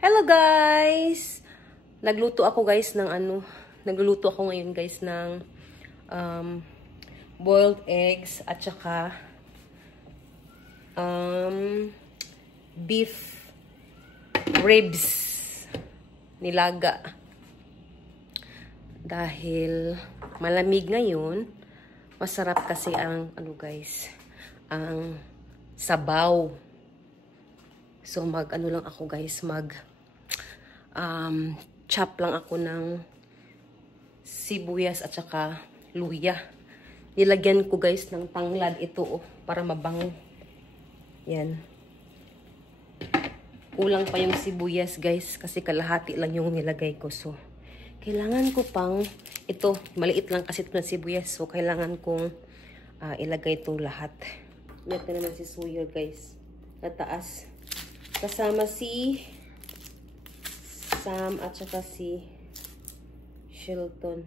Hello guys! Nagluluto ako ngayon guys ng boiled eggs at saka beef ribs nilaga. Dahil malamig ngayon, masarap kasi ang ang sabaw. So lang ako guys, chop lang ako ng sibuyas at saka luya. Nilagyan ko guys ng tanglad ito para mabango. Yan. Kulang pa yung sibuyas guys kasi kalahati lang yung nilagay ko. So kailangan ko pang ito, maliit lang kasi ito na sibuyas. So kailangan kong ilagay itong lahat. Ito naman si suyo guys. Na taas. Kasama si Sam at saka si Shelton.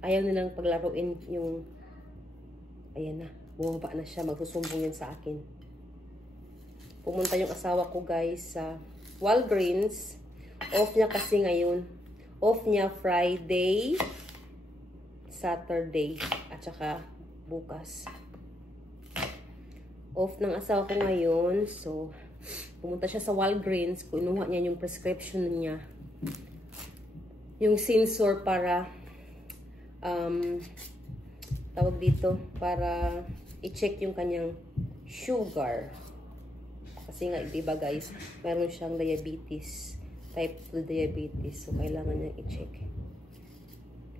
Ayaw nilang paglaruin yung... Ayan na. Bumaba na siya. Magsusumbong yan sa akin. Pumunta yung asawa ko guys sa Walgreens. Off niya kasi ngayon. Off niya Friday, Saturday, at saka bukas. Off ng asawa ko ngayon. So, pumunta siya sa Walgreens, kinuha niya yung prescription niya. Yung sensor para tawag dito, para i-check yung kanyang sugar. Kasi nga, diba guys, meron siyang diabetes, type 2 diabetes. So, kailangan niya i-check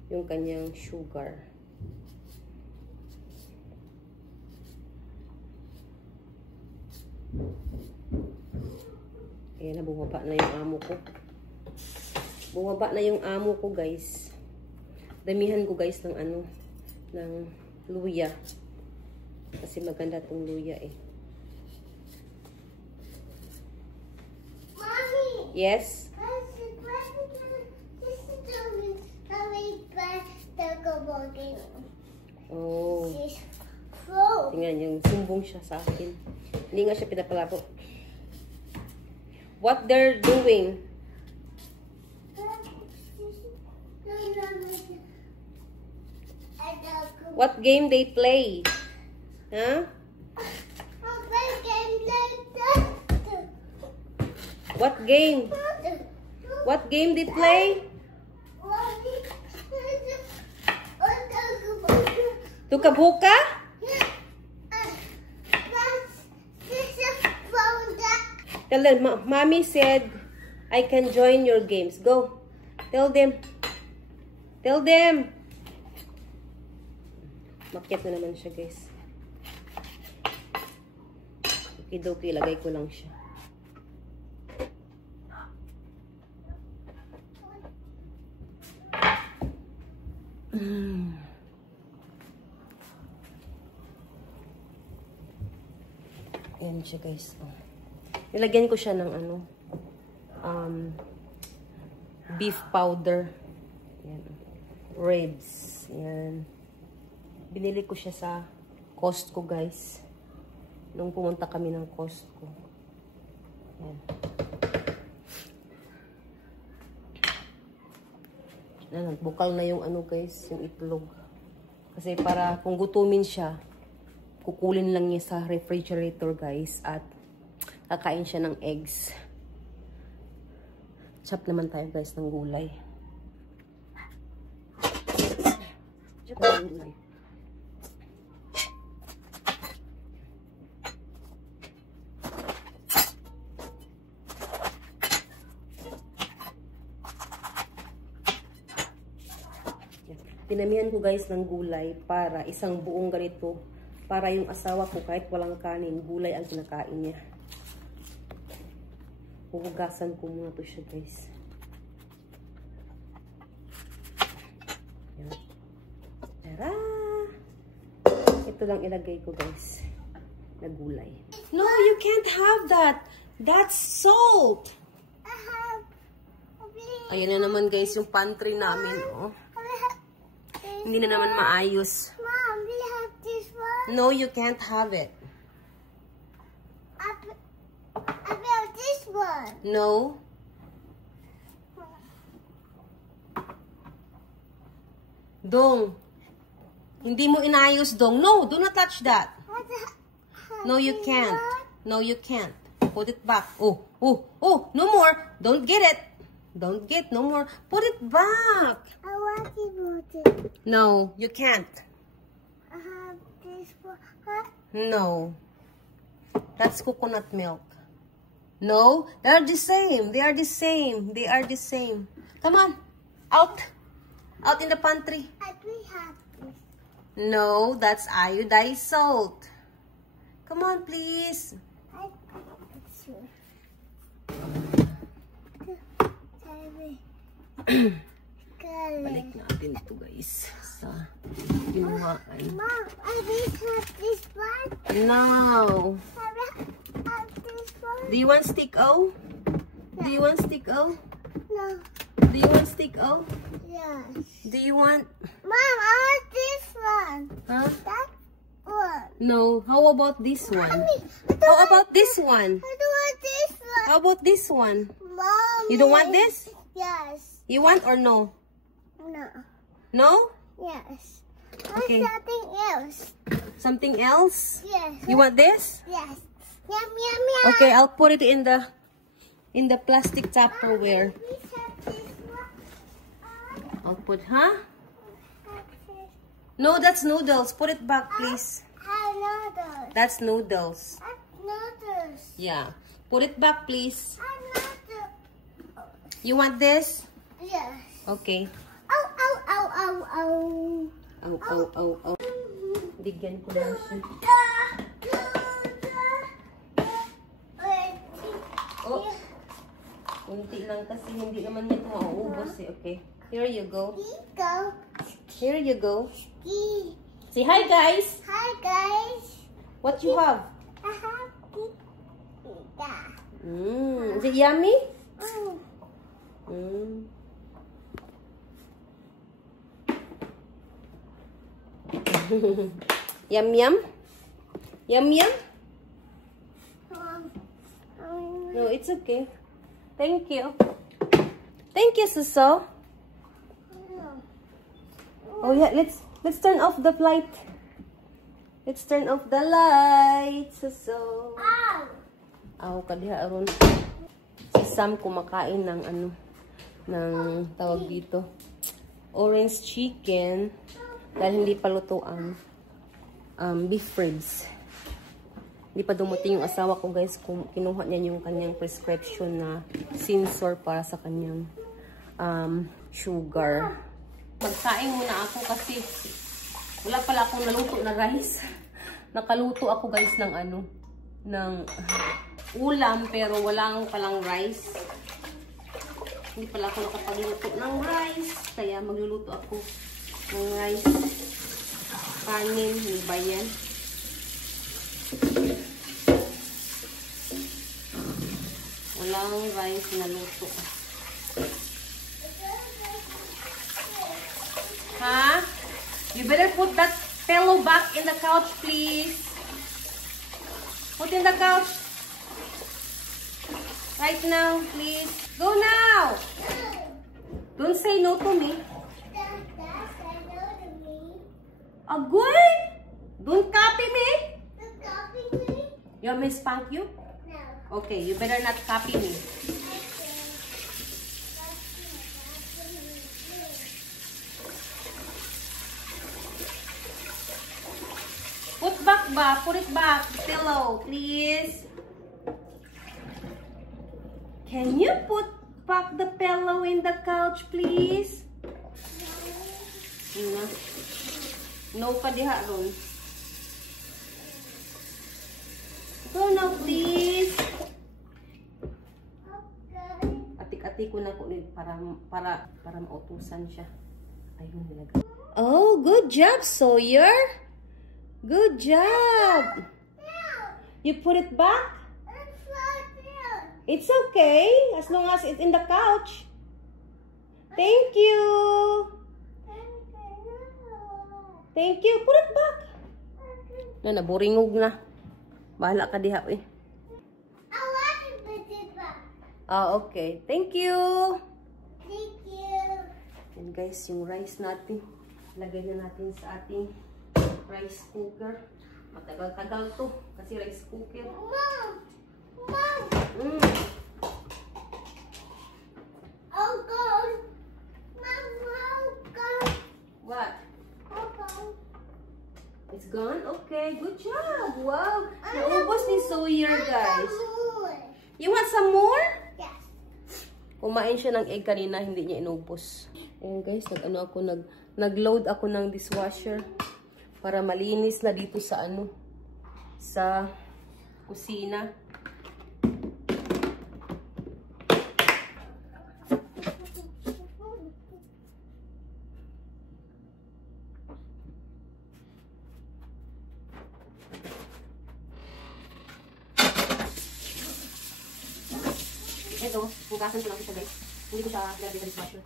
yung kanyang sugar. Ayan na, bumaba na yung amo ko. Bumaba na yung amo ko, guys. Damihan ko, guys, ng ng luya. Kasi maganda tong luya, eh. Mommy! Yes? Oh. Tingnan, yung sumbong siya sa akin. Hindi nga siya pinapalaro. What they're doing? What game they play? Huh? What game? What game they play? Tukabuka? Tell them, Mommy said, I can join your games. Go. Tell them. Tell them. Makyat na naman siya, guys. Okidoki, lagay ko lang siya. Ayan siya, guys. Nilagyan ko siya ng beef powder. Ayan. Ribs. Ayan. Binili ko siya sa Costco, guys. Nung pumunta kami ng Costco. Ayan. Ayan, bukal na yung guys, yung itlog. Kasi para kung gutumin siya, kukulin lang niya sa refrigerator, guys, at kakain siya ng eggs. Chop naman tayo guys ng gulay. Chop ng gulay. Pinamihan ko guys ng gulay para isang buong ganito. Para yung asawa ko kahit walang kanin, gulay ang kinakain niya. Huhugasan ko muna to siya, guys. Yan. Tara! Ito lang ilagay ko, guys. Na gulay. No, you can't have that. That's salt. Ayan na naman, guys, yung pantry namin, oh. Hindi na naman maayos. Mom, we have this one. No, you can't have it. I built this one. No. Dong. Hindi mo inayos, Dong. No, do not touch that. No, you can't. No, you can't. Put it back. Oh, oh, oh, no more. Don't get it. Don't get no more. Put it back. I want to put it. No, you can't. I have this one. Huh? No. That's coconut milk. No, they're the same. They are the same. They are the same. Come on. Out. Out in the pantry. I do have this. No, that's iodized salt. Come on, please. I sure. Balik natin ito, guys. Sa binuhaan. Mom, I just have this one. No. I have this one. Do you want stick O? Do you want stick O? No. Do you want stick O? Yes. Do you want... Mom, I want this one. Huh? That one. No. How about this one? Mommy, How about this one? I don't want this one. How about this one? Mommy. You don't want this? Yes. You want or no? No. No? Yes. Okay. Want something else. Something else? Yes. You want this? Yes. Yum, yum, yum. Okay, I'll put it in the plastic Tupperware. We have this one. I'll put, huh? Have this. No, that's noodles. Put it back, please. Noodles. That's noodles. Noodles. Yeah. Put it back, please. Noodles. You want this? Yes. Okay. Ow, ow, ow, ow, ow. Ow, ow, ow, ow. Bigyan ko lang siya. Oh. Kunti lang kasi hindi naman niya ito mauubos eh. Okay. Here you go. Here you go. Say hi, guys. Hi, guys. What you have? I have pizza. Is it yummy? Mm. Yum, yum? Yum, yum? No, it's okay. Thank you. Thank you, Suso. Oh yeah, let's turn off the light. Let's turn off the light, Suso. Ow. Aw, kadiha aron. Si Sam kumakain ng ng tawag dito. Orange chicken dahil hindi pa luto ang beef ribs. Hindi pa dumating yung asawa ko, guys. Kinuha niya yung kanyang prescription na sensor para sa kanyang sugar. Magsaing muna ako kasi wala pala akong naluto na rice. Nakaluto ako, guys, ng ng ulam pero walang palang rice. Hindi pala ako nakapagluto ng rice. Kaya magluluto ako ng rice. Kanin, hindi ba yan? Walang rice na luto. Ha? You better put that pillow back in the couch, please. Put in the couch. Right now, please. Go now. Don't say no to me. Agoy! Don't copy me. You want me to spank you? No. Okay, you better not copy me. Put back ba? Put it back. Pillow, please. Can you put back the pillow in the couch, please? No pa diha ron. Go now, please. Atik-atik ko na ko para mautusan siya. Ayun nilagay. Oh, good job, Sawyer. Good job. You put it back? It's okay, as long as it's in the couch. Thank you. Thank you. Put it back. Naburingog na. Bahala ka diha, eh. I want to put it back. Ah, okay. Thank you! Thank you. And guys, yung rice natin, lagay na natin sa ating rice cooker. Matagal-tagal to kasi rice cooker. Mom! Mom! Mm. Oh, God! Mom, oh, God! What? Oh, God! It's gone? Okay, good job! Wow! Naubos ni Sawyer, guys. You want some more? Yes. Kumain siya ng egg kanina, hindi niya inubos. Ayan guys, nag-load ako ng dishwasher para malinis na dito sa sa kusina. Ito, hugasan ko lang siya guys. Hindi ko siya lalagay sa dishwasher.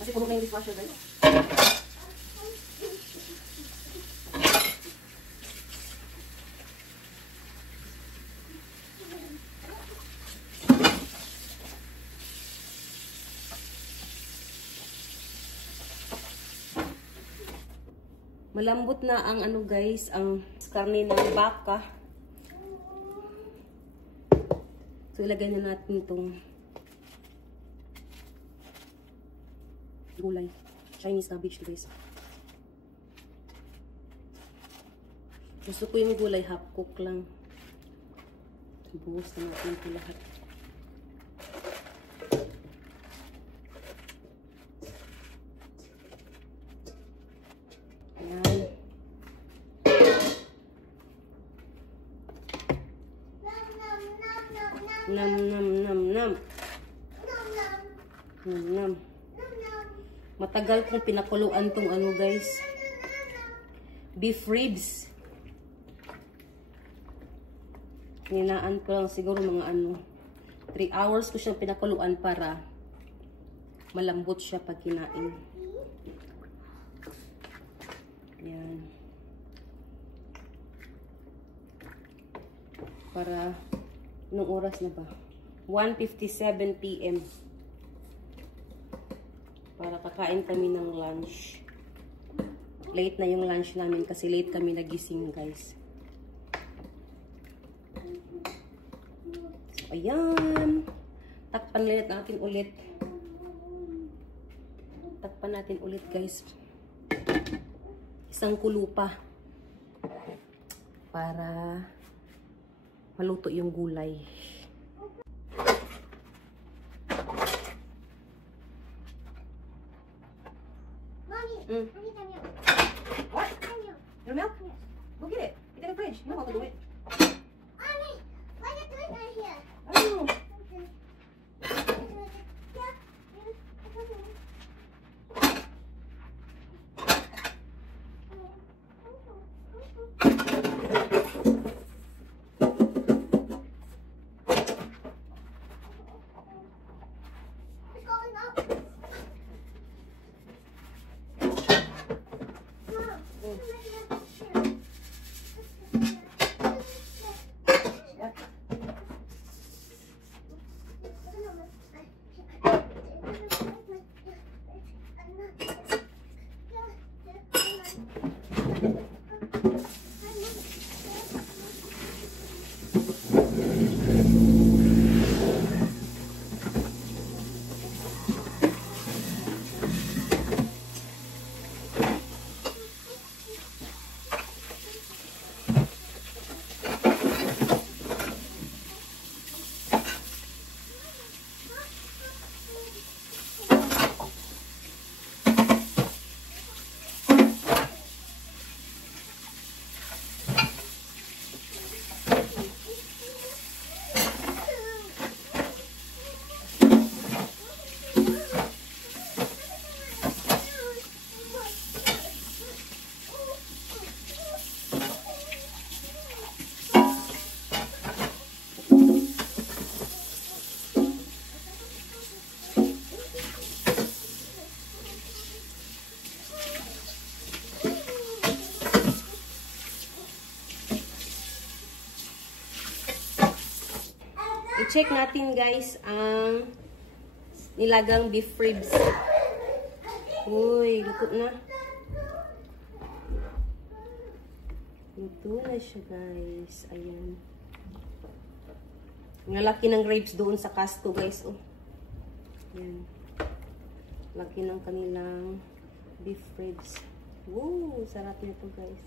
Kasi puno na yung dishwasher guys. Malambot na ang guys, ang karne ng baka. So ilagay na natin itong gulay. Chinese cabbage guys. Gusto ko yung gulay half cook lang. Buhos na natin ito lahat. Ayan. Nam nam nam nam. Nam nam. Matagal kong pinakuluan tong guys. Beef ribs. Ninaan ko lang siguro mga 3 hours ko siyang pinakuluan para malambot siya pag kinain. Yan. Para, anong oras na ba? 1:57 PM. Para kakain kami ng lunch. Late na yung lunch namin kasi late kami nagising guys. So, ayan. Takpan natin ulit. Takpan natin ulit guys. Isang kulo pa para maluto yung gulay. Mommy, Mm. I need some milk. What? Some milk. Your milk? Yes. Go get it. It's in the fridge. You know how to do it. Mommy, why are you doing that here? I don't know. It's going up. Mom, I-check natin guys ang nilagang beef ribs. Uy, luto na. Luto na siya guys. Ayan. Ang laki ng ribs doon sa Casto guys. Oh. Ayan. Laki ng kanilang beef ribs. Woo! Sarap nito guys.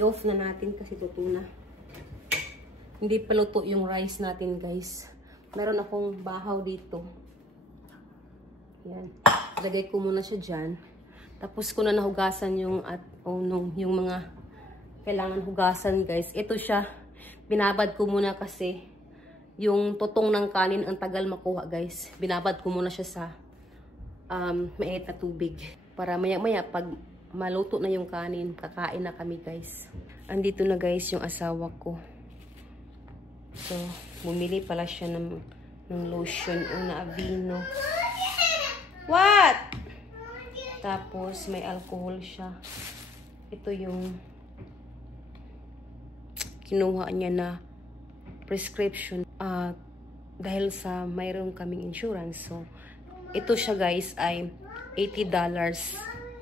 I-off na natin kasi luto na. Hindi pa luto yung rice natin guys. Meron akong bahaw dito. Yan. Lagay ko muna siya dyan. Tapos ko na nahugasan yung yung mga kailangan hugasan guys. Ito siya. Binabad ko muna kasi yung tutong ng kanin ang tagal makuha guys. Binabad ko muna siya sa mainit na tubig. Para maya-maya pag maluto na yung kanin, kakain na kami guys. Andito na guys yung asawa ko. So, bumili pala siya ng lotion o na Aveeno. What? Tapos, may alcohol siya. Ito yung kinuha niya na prescription. Dahil sa mayroon kaming insurance. So, ito siya guys ay $80.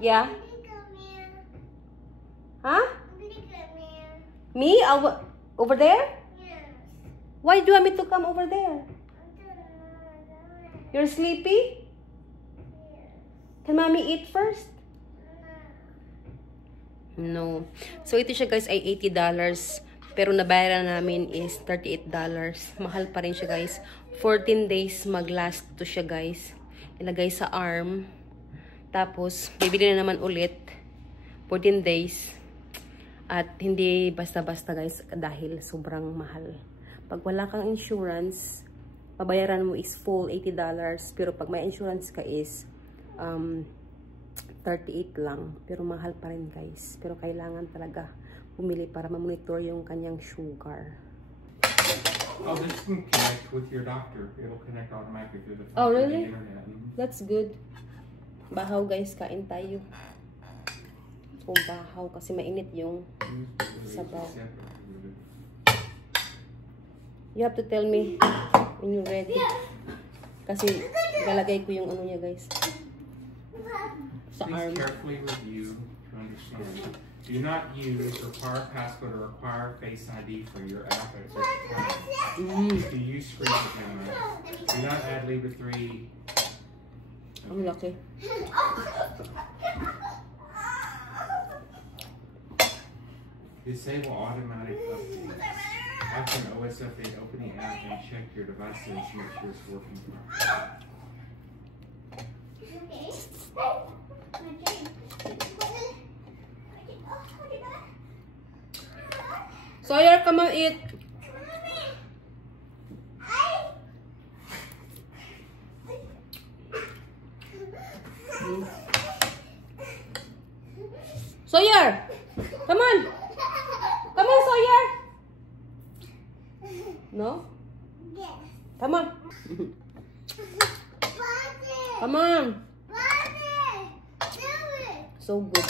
Yeah? Huh? Me? Over there? Why do you want me to come over there? You're sleepy? Can mommy eat first? No. So, ito siya guys ay $80. Pero nabayaran namin is $38. Mahal pa rin siya guys. 14 days mag-last to siya guys. Ilagay sa arm. Tapos, bibili na naman ulit. 14 days. At hindi basta-basta guys dahil sobrang mahal. Pag wala kang insurance, babayaran mo is full $80. Pero pag may insurance ka is 38 lang. Pero mahal pa rin guys. Pero kailangan talaga pumili para ma-monitor yung kanyang sugar. Oh, this can connect with your doctor. It'll connect automatically through the phone. Oh, through really? the internet. That's good. Bahaw guys, kain tayo. O bahaw kasi mainit yung sabaw. You have to tell me when you're ready. Kasi lalagay ko yung ano niya guys. Sa arm. Please carefully review to understand. Do not use require passcode or require Face ID for your app at this time. To use screen camera. Do not add Libra 3. Ang laki. Disable automatic updates. After an OS update, open the app and check your devices to make sure it's working properly. Sawyer, come on, eat. Sawyer, come on. Come on, Sawyer. No? Come on. Come on. So good.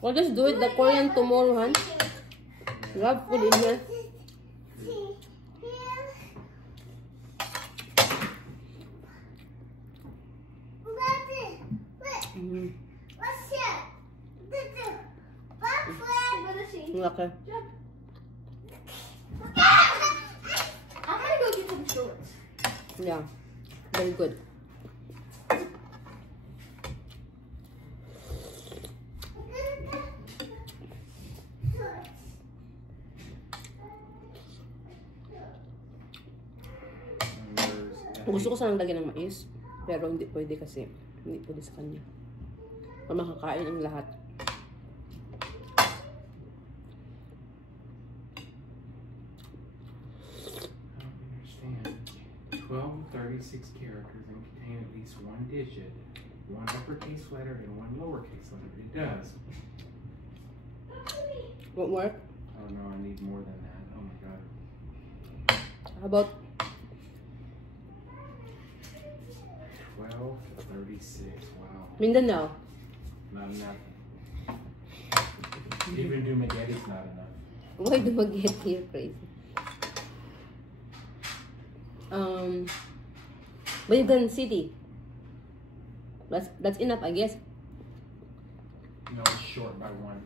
Well, just do it the Korean tomorrow, hon. You have food in here. Okay. I'm gonna go get some shorts. Yeah. Very good. Gusto ko sanang lagyan ng mais, pero hindi pwede kasi hindi pwede sa kanya. Pa makakain ang lahat. Understand. 1236 characters and contain at least one digit, one uppercase letter, and one lowercase letter. It does. Won't work? Oh no, I need more than that. Oh my god. How about 36. Wow. Mindanao. Not enough. Even Dumagetti's not enough. Why do I get here crazy? Bayugan City. That's enough, I guess. No, it's short by 1.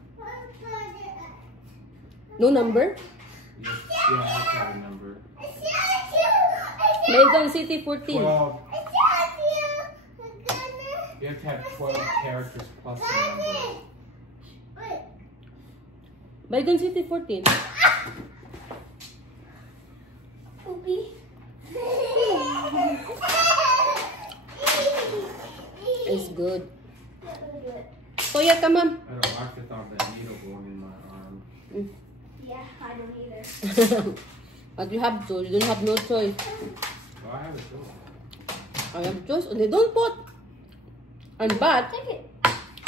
No number? Yes, yeah, I have a number. Bayugan City 14. 12. You have to have 12 characters plus a number. Bayugan City 14. It's good. Toya, come on. I don't like the thought of that needle going in my arm. Yeah, I don't either. But you have to. You don't have no choice. Well, I have a choice. I have choice. They don't put. And but, Take it.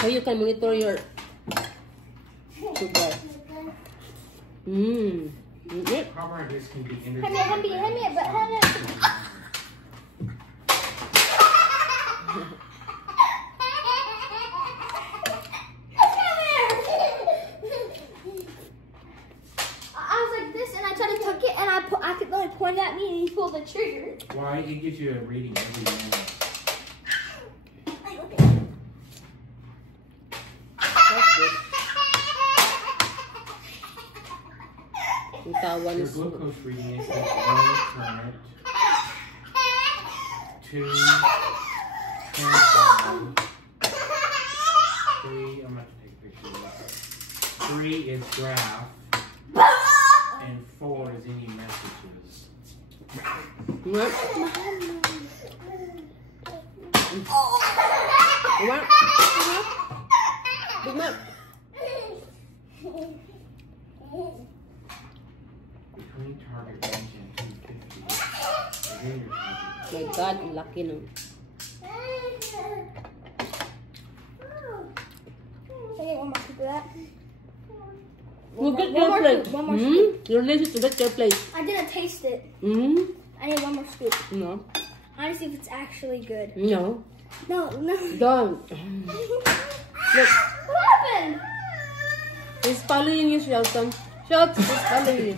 so you can monitor your sugar. Carbohydrates can be Hand me it, but hand it. I was like this, and I tried to tuck it, and I could only point at me, and he pulled the trigger. Why? It gives you a reading every minute. Your Your glucose reading is 1 current, 2 transdermal, 3. I'm going to take a picture of that. 3 is graph, and 4 is any messages. What? What? Big Mac. Between target range and 250. Within your target. My God, ang laki nun. Okay, one more scoop of that. Well, get One your more plate. scoop, one more scoop. You're lazy to get your plate. I didn't taste it. I need one more scoop. No. I want to see if it's actually good. No. No. Don't. Look. What happened? He's following you, Shelton. Shelton, he's following you.